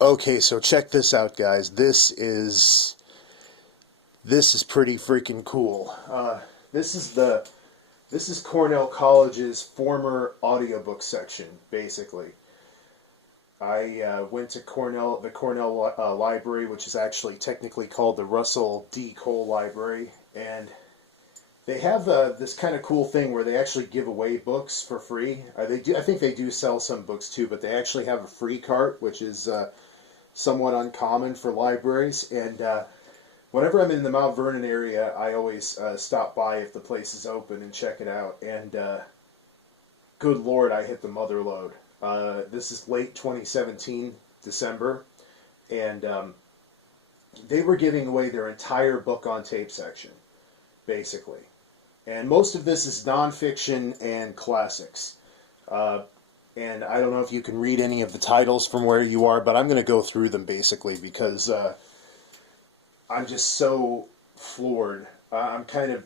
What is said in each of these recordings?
Okay, so check this out, guys. This is pretty freaking cool. This is the this is Cornell College's former audiobook section, basically. I went to the Cornell Library, which is actually technically called the Russell D. Cole Library, and they have this kind of cool thing where they actually give away books for free. They do. I think they do sell some books too, but they actually have a free cart, which is somewhat uncommon for libraries. And whenever I'm in the Mount Vernon area, I always stop by if the place is open and check it out. And good Lord, I hit the mother load. This is late 2017, December, and they were giving away their entire book on tape section, basically. And most of this is nonfiction and classics. And I don't know if you can read any of the titles from where you are, but I'm going to go through them basically because I'm just so floored. I'm kind of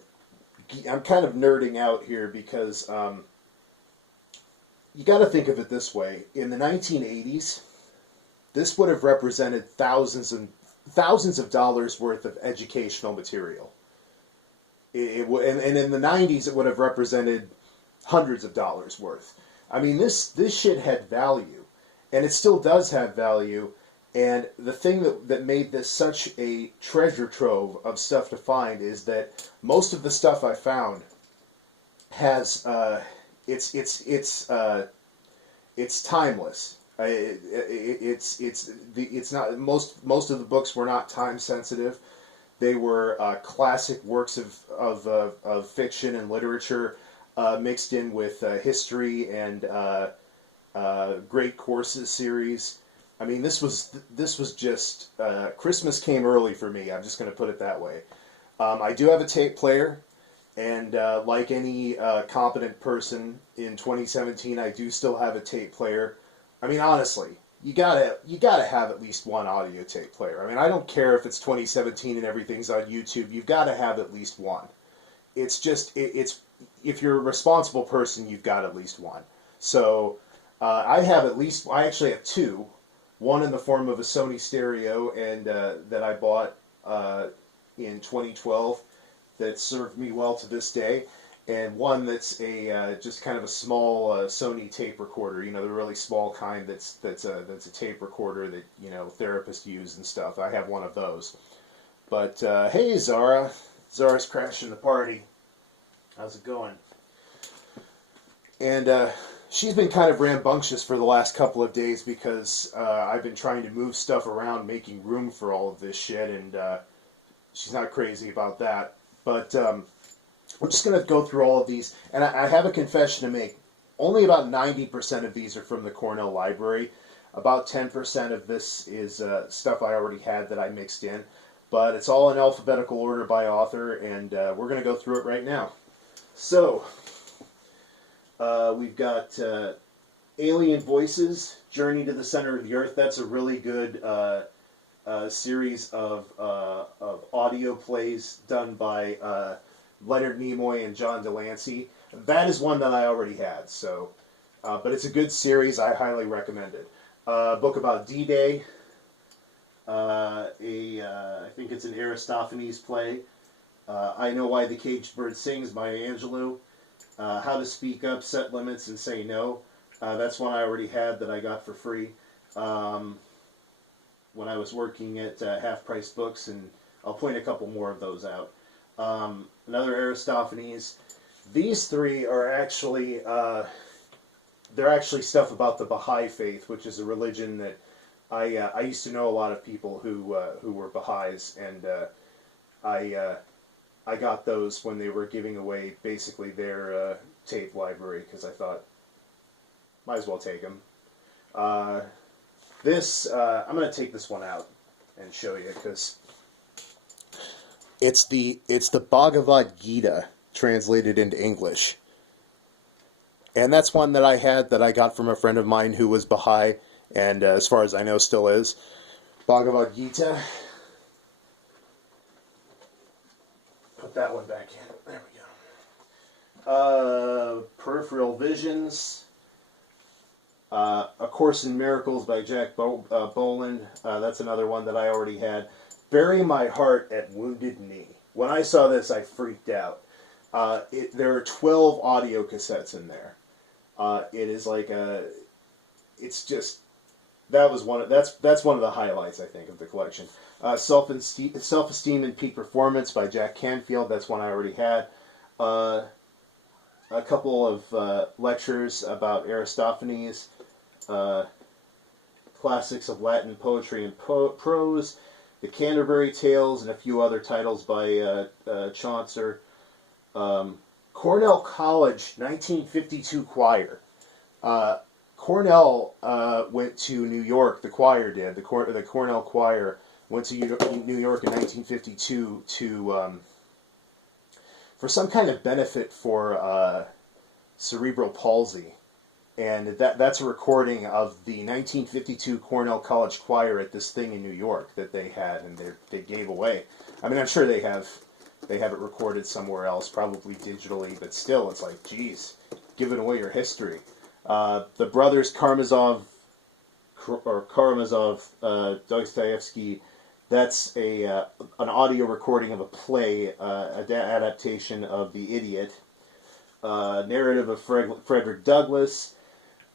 nerding out here because you got to think of it this way: in the 1980s, this would have represented thousands of dollars worth of educational material. And in the 90s, it would have represented hundreds of dollars worth. I mean, this shit had value, and it still does have value. And the thing that made this such a treasure trove of stuff to find is that most of the stuff I found has it's timeless. It's not most of the books were not time sensitive. They were classic works of fiction and literature mixed in with history and great courses series. I mean, this was just Christmas came early for me. I'm just going to put it that way. I do have a tape player, and like any competent person in 2017, I do still have a tape player. I mean, honestly, you gotta have at least one audio tape player. I mean, I don't care if it's 2017 and everything's on YouTube. You've got to have at least one. It's just it's if you're a responsible person, you've got at least one. So I actually have two. One in the form of a Sony stereo, and that I bought in 2012 that served me well to this day, and one that's a just kind of a small Sony tape recorder. You know, the really small kind that's a tape recorder that therapists use and stuff. I have one of those. But hey, Zara's crashing the party. How's it going? And she's been kind of rambunctious for the last couple of days because I've been trying to move stuff around, making room for all of this shit, and she's not crazy about that. But I'm just going to go through all of these, and I have a confession to make. Only about 90% of these are from the Cornell Library. About 10% of this is stuff I already had that I mixed in. But it's all in alphabetical order by author, and we're going to go through it right now. So, we've got Alien Voices, Journey to the Center of the Earth. That's a really good series of audio plays done by Leonard Nimoy and John Delancey. That is one that I already had, so but it's a good series. I highly recommend it. A book about D-Day. I think it's an Aristophanes play. I Know Why the Caged Bird Sings, Maya Angelou. How to Speak Up, Set Limits, and Say No. That's one I already had that I got for free when I was working at Half Price Books, and I'll point a couple more of those out. Another Aristophanes. These three are actually they're actually stuff about the Baha'i faith, which is a religion that I used to know a lot of people who were Baha'is, and I got those when they were giving away basically their tape library because I thought might as well take them. I'm going to take this one out and show you because it's the Bhagavad Gita translated into English, and that's one that I had that I got from a friend of mine who was Baha'i, and as far as I know still is. Bhagavad Gita. Put that one back in. There we go. Peripheral Visions. A Course in Miracles by Jack Boland. That's another one that I already had. Bury My Heart at Wounded Knee. When I saw this, I freaked out. There are 12 audio cassettes in there. It is like a... It's just... That's one of the highlights, I think, of the collection. Self-Esteem and Peak Performance by Jack Canfield. That's one I already had. A couple of lectures about Aristophanes. Classics of Latin poetry and prose. The Canterbury Tales and a few other titles by Chaucer. Cornell College 1952 choir. Cornell went to New York. The choir did. The Cornell choir went to New York in 1952 to for some kind of benefit for cerebral palsy, and that's a recording of the 1952 Cornell College choir at this thing in New York that they had, and they gave away. I mean, I'm sure they have it recorded somewhere else, probably digitally, but still, it's like, geez, giving away your history. The brothers Karamazov Dostoevsky, that's an audio recording of a play, adaptation of The Idiot. Narrative of Frederick Douglass.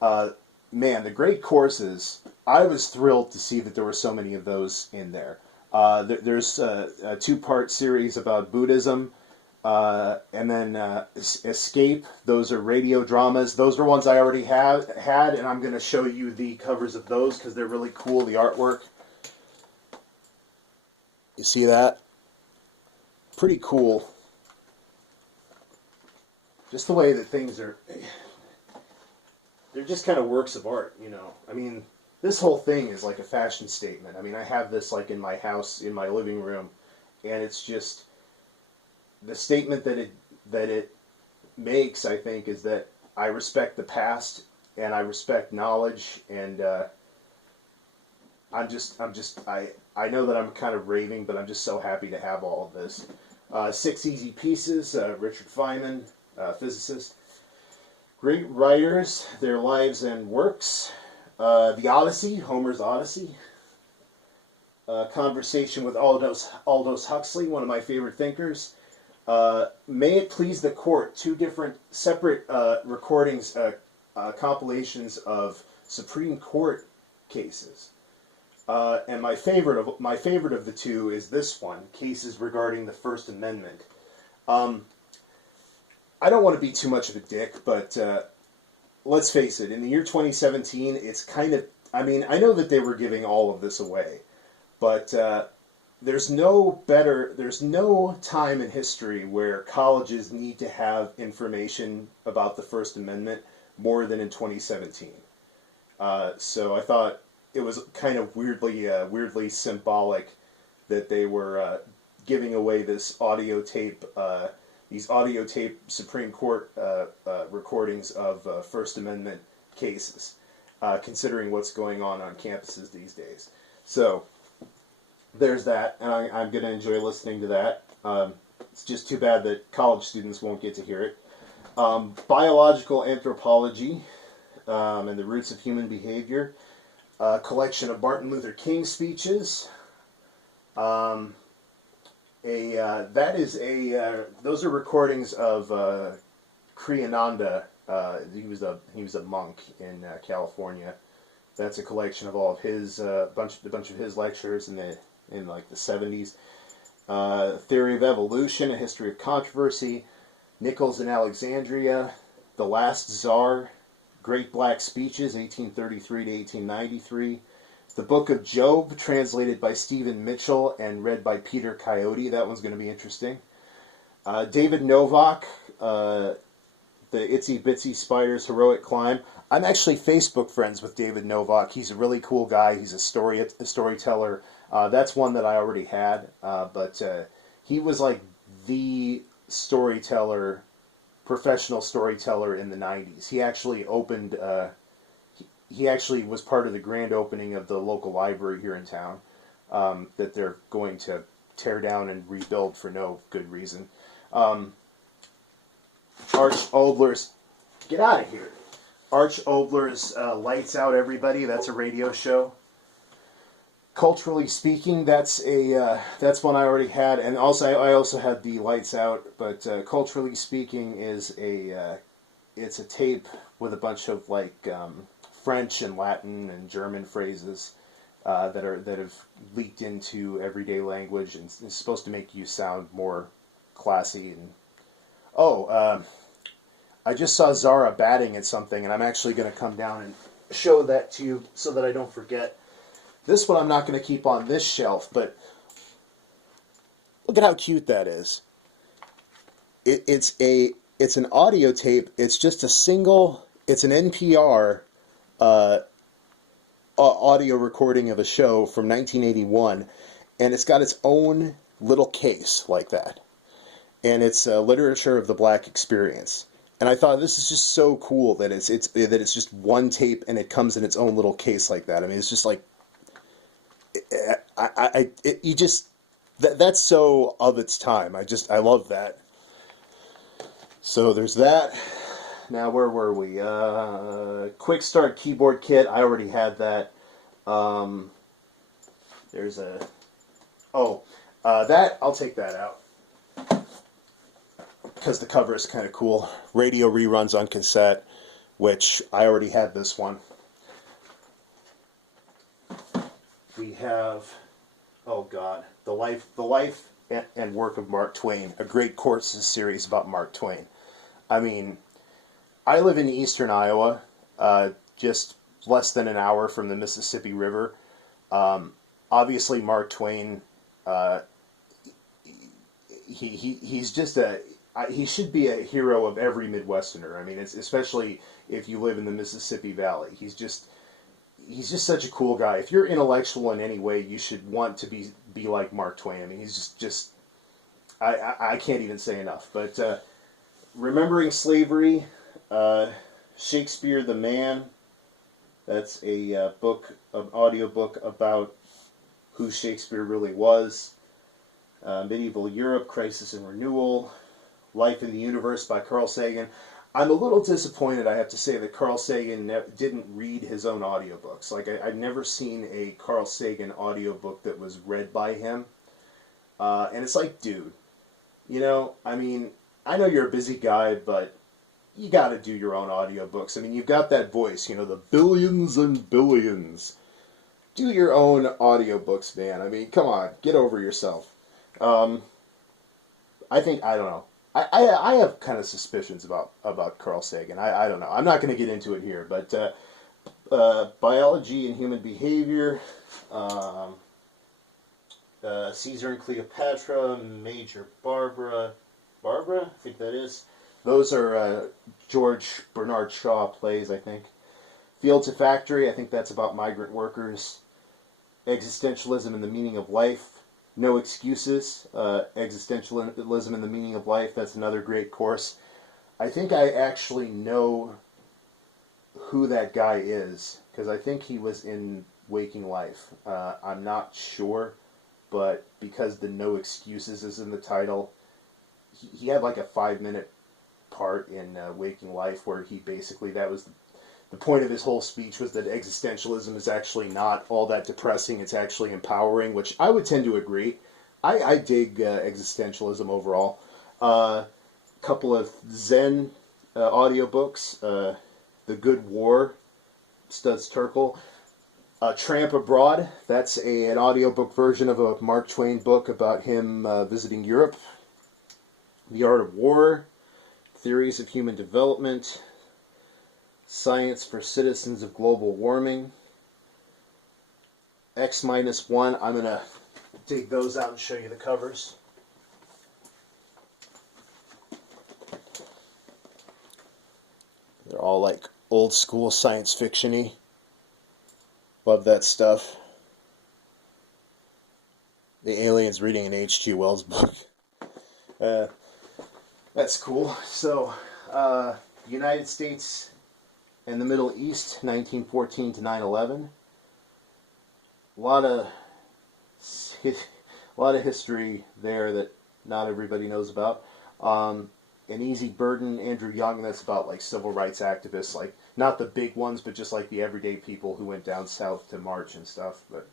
Man, the great courses. I was thrilled to see that there were so many of those in there. There's a two-part series about Buddhism. And then Escape. Those are radio dramas. Those are ones I already had, and I'm going to show you the covers of those because they're really cool, the artwork. You see that? Pretty cool. Just the way that things are... They're just kind of works of art, you know. I mean, this whole thing is like a fashion statement. I mean, I have this like in my house, in my living room, and it's just... The statement that it makes, I think, is that I respect the past and I respect knowledge, and I know that I'm kind of raving, but I'm just so happy to have all of this. 6 Easy Pieces, Richard Feynman, physicist. Great writers, their lives and works. The Odyssey, Homer's Odyssey. Conversation with Aldous Huxley, one of my favorite thinkers. May It Please the Court, 2 different separate recordings, compilations of Supreme Court cases. And my favorite of the 2 is this one, cases regarding the First Amendment. I don't want to be too much of a dick, but let's face it, in the year 2017, it's kind of, I mean, I know that they were giving all of this away, but there's no time in history where colleges need to have information about the First Amendment more than in 2017. So I thought it was kind of weirdly symbolic that they were giving away this audio tape, these audio tape Supreme Court recordings of First Amendment cases, considering what's going on campuses these days. So there's that, and I'm going to enjoy listening to that. It's just too bad that college students won't get to hear it. Biological Anthropology and the Roots of Human Behavior. A collection of Martin Luther King speeches. Those are recordings of Kriyananda. He was a monk in California. That's a collection of all of his bunch of his lectures in like the 70s. Theory of Evolution, A History of Controversy. Nichols in Alexandria, The Last Czar, Great Black Speeches, 1833 to 1893. The Book of Job, translated by Stephen Mitchell and read by Peter Coyote. That one's going to be interesting. David Novak, The Itsy Bitsy Spider's Heroic Climb. I'm actually Facebook friends with David Novak. He's a really cool guy. He's a storyteller. That's one that I already had, but he was like the professional storyteller in the 90s. He actually opened, he actually was part of the grand opening of the local library here in town, that they're going to tear down and rebuild for no good reason. Arch Oldler's, get out of here. Arch Obler's Lights Out, Everybody. That's a radio show. Culturally Speaking, that's one I already had, and also I also had the Lights Out. But Culturally Speaking is it's a tape with a bunch of like French and Latin and German phrases that have leaked into everyday language, and it's supposed to make you sound more classy. And I just saw Zara batting at something, and I'm actually going to come down and show that to you so that I don't forget. This one I'm not going to keep on this shelf, but look at how cute that is. It's an audio tape. It's just a single. It's an NPR audio recording of a show from 1981, and it's got its own little case like that. And it's literature of the black experience. And I thought this is just so cool that it's just one tape and it comes in its own little case like that. I mean, it's just like that's so of its time. I love that. So there's that. Now where were we? Quick Start Keyboard Kit. I already had that. There's that. I'll take that out because the cover is kind of cool. Radio reruns on cassette, which I already had this one. We have, oh God, the life and work of Mark Twain, a great courses series about Mark Twain. I mean, I live in eastern Iowa, just less than an hour from the Mississippi River. Obviously, Mark Twain, he's just he should be a hero of every Midwesterner. I mean, it's especially if you live in the Mississippi Valley. He's just such a cool guy. If you're intellectual in any way, you should want to be like Mark Twain. I mean, he's just I can't even say enough. But Remembering Slavery, Shakespeare the Man. That's a audiobook about who Shakespeare really was. Medieval Europe, Crisis and Renewal. Life in the Universe by Carl Sagan. I'm a little disappointed, I have to say, that Carl Sagan didn't read his own audiobooks. Like, I've never seen a Carl Sagan audiobook that was read by him. And it's like, dude, you know, I mean, I know you're a busy guy, but you got to do your own audiobooks. I mean, you've got that voice, you know, the billions and billions. Do your own audiobooks, man. I mean, come on, get over yourself. I don't know. I have kind of suspicions about Carl Sagan. I don't know. I'm not going to get into it here, but Biology and Human Behavior, Caesar and Cleopatra, Major Barbara, I think that is. Those are George Bernard Shaw plays, I think. Field to Factory, I think that's about migrant workers. Existentialism and the Meaning of Life. No Excuses, Existentialism and the Meaning of Life. That's another great course. I think I actually know who that guy is, because I think he was in Waking Life. I'm not sure, but because the No Excuses is in the title, he had like a 5-minute part in Waking Life where he basically, that was the point of his whole speech was that existentialism is actually not all that depressing. It's actually empowering, which I would tend to agree. I dig existentialism overall. Couple of Zen audiobooks. The Good War, Studs Terkel. Tramp Abroad. That's an audiobook version of a Mark Twain book about him visiting Europe. The Art of War. Theories of Human Development. Science for Citizens of Global Warming. X-1. I'm going to dig those out and show you the covers. They're all like old school science fiction-y. Love that stuff. The alien's reading an H.G. Wells book. That's cool. So, United States and the Middle East, 1914 to 9/11. A lot of history there that not everybody knows about. An Easy Burden, Andrew Young. That's about like civil rights activists, like not the big ones, but just like the everyday people who went down south to march and stuff. But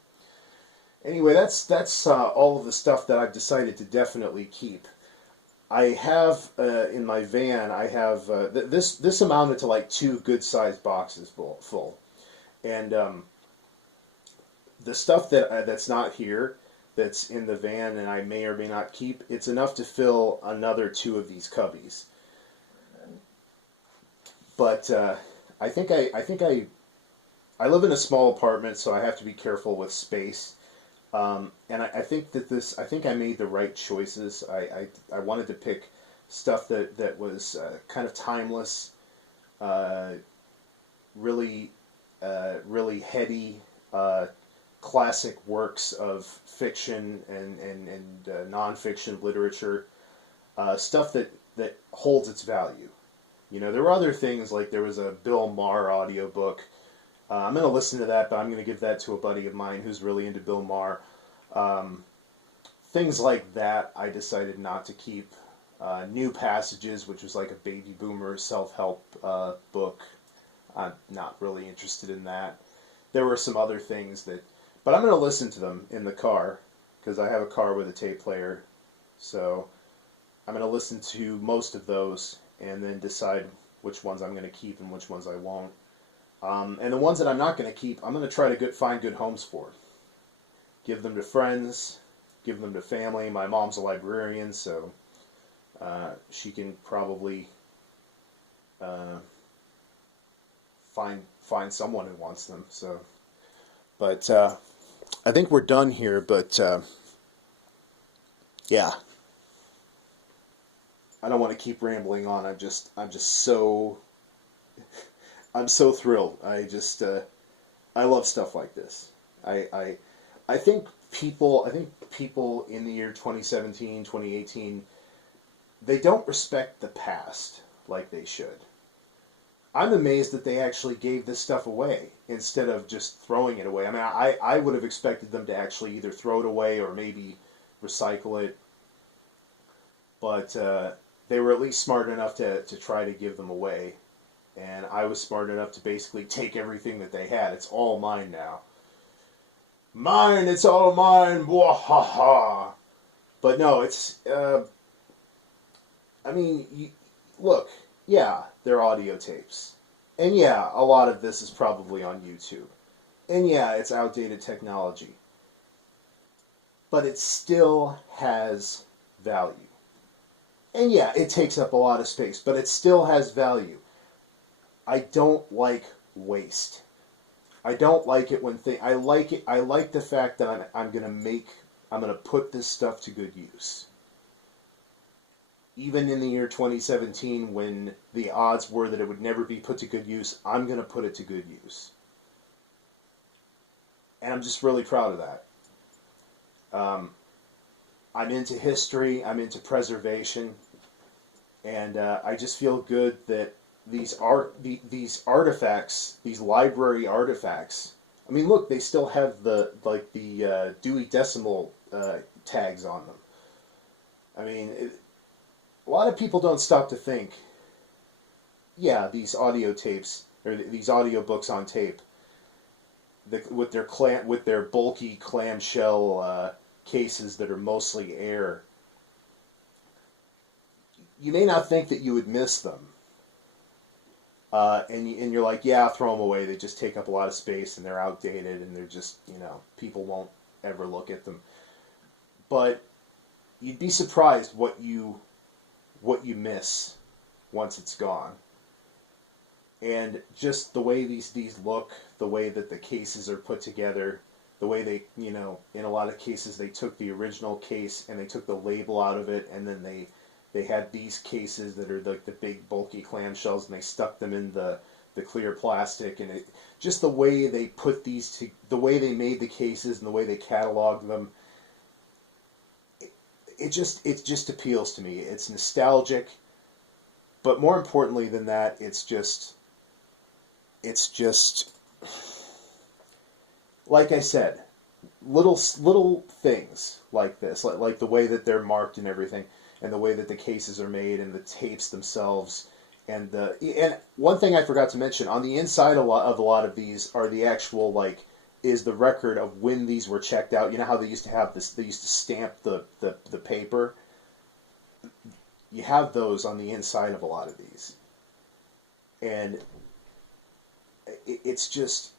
anyway, that's all of the stuff that I've decided to definitely keep. I have in my van. I have this amounted to like 2 good-sized boxes full, and the stuff that's not here, that's in the van, and I may or may not keep. It's enough to fill another 2 of these cubbies. But I think I live in a small apartment, so I have to be careful with space. And I think that I think I made the right choices. I wanted to pick stuff that was kind of timeless, really really heady, classic works of fiction and nonfiction literature, stuff that holds its value. You know, there were other things, like there was a Bill Maher audiobook. I'm going to listen to that, but I'm going to give that to a buddy of mine who's really into Bill Maher. Things like that I decided not to keep. New Passages, which was like a baby boomer self-help book. I'm not really interested in that. There were some other things that... But I'm going to listen to them in the car, because I have a car with a tape player. So I'm going to listen to most of those and then decide which ones I'm going to keep and which ones I won't. And the ones that I'm not going to keep, I'm going to try to find good homes for. Give them to friends, give them to family. My mom's a librarian, so she can probably find someone who wants them. So, but I think we're done here. But yeah, I don't want to keep rambling on. I'm just so I'm so thrilled. I love stuff like this. I think people in the year 2017, 2018, they don't respect the past like they should. I'm amazed that they actually gave this stuff away instead of just throwing it away. I mean, I would have expected them to actually either throw it away or maybe recycle it. But they were at least smart enough to try to give them away. And I was smart enough to basically take everything that they had. It's all mine now. Mine, it's all mine, ha. But no, it's, I mean, look, yeah, they're audio tapes. And yeah, a lot of this is probably on YouTube. And yeah, it's outdated technology. But it still has value. And yeah, it takes up a lot of space, but it still has value. I don't like waste. I don't like it when I like it. I like the fact that I'm gonna put this stuff to good use. Even in the year 2017, when the odds were that it would never be put to good use, I'm gonna put it to good use. And I'm just really proud of that. I'm into history. I'm into preservation, and I just feel good that these artifacts, these library artifacts. I mean, look, they still have the Dewey Decimal tags on them. I mean, a lot of people don't stop to think. Yeah, these audio tapes or these audio books on tape, with their bulky clamshell cases that are mostly air. You may not think that you would miss them. And you're like, yeah, throw them away. They just take up a lot of space, and they're outdated, and they're just, people won't ever look at them. But you'd be surprised what you miss once it's gone. And just the way these look, the way that the cases are put together, the way they, in a lot of cases they took the original case and they took the label out of it, and then they had these cases that are like the big bulky clamshells, and they stuck them in the clear plastic, and just the way they put these the way they made the cases and the way they cataloged them, it just appeals to me. It's nostalgic, but more importantly than that, it's just like I said, little things like this, like the way that they're marked and everything, and the way that the cases are made, and the tapes themselves, And one thing I forgot to mention, on the inside a lot of these are the actual, like, is the record of when these were checked out. You know how they used to have this, they used to stamp the paper. You have those on the inside of a lot of these, and it's just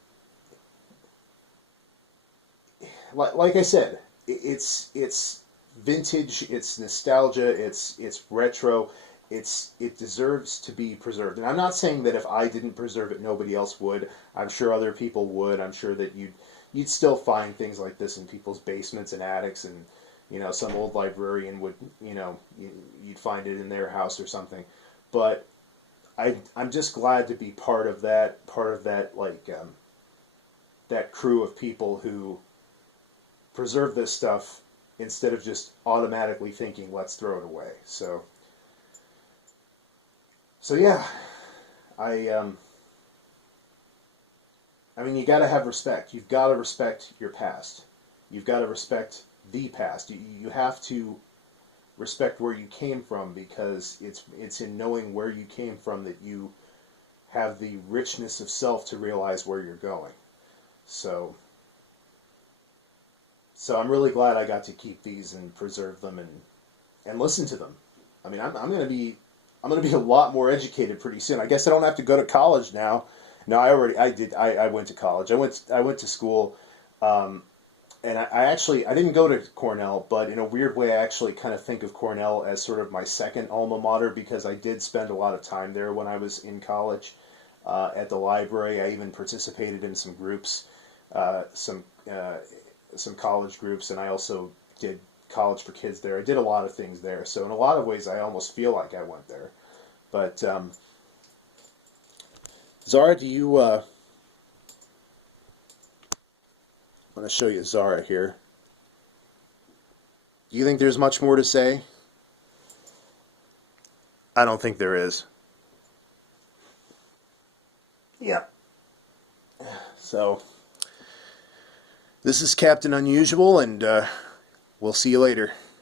like I said, it's vintage, it's nostalgia, it's retro, it deserves to be preserved. And I'm not saying that if I didn't preserve it, nobody else would. I'm sure other people would. I'm sure that you'd still find things like this in people's basements and attics, and some old librarian would, you'd find it in their house or something. But I'm just glad to be part of that like that crew of people who preserve this stuff instead of just automatically thinking, let's throw it away. So yeah, I mean, you got to have respect. You've got to respect your past. You've got to respect the past. You have to respect where you came from, because it's in knowing where you came from that you have the richness of self to realize where you're going. So I'm really glad I got to keep these and preserve them and listen to them. I mean, I'm going to be a lot more educated pretty soon. I guess I don't have to go to college now. No, I went to college. I went to school, and I didn't go to Cornell, but in a weird way, I actually kind of think of Cornell as sort of my second alma mater, because I did spend a lot of time there when I was in college, at the library. I even participated in some groups, some college groups, and I also did college for kids there. I did a lot of things there, so in a lot of ways, I almost feel like I went there. But Zara, do you? I'm going to show you Zara here. Do you think there's much more to say? I don't think there is. Yep. So, this is Captain Unusual, and we'll see you later.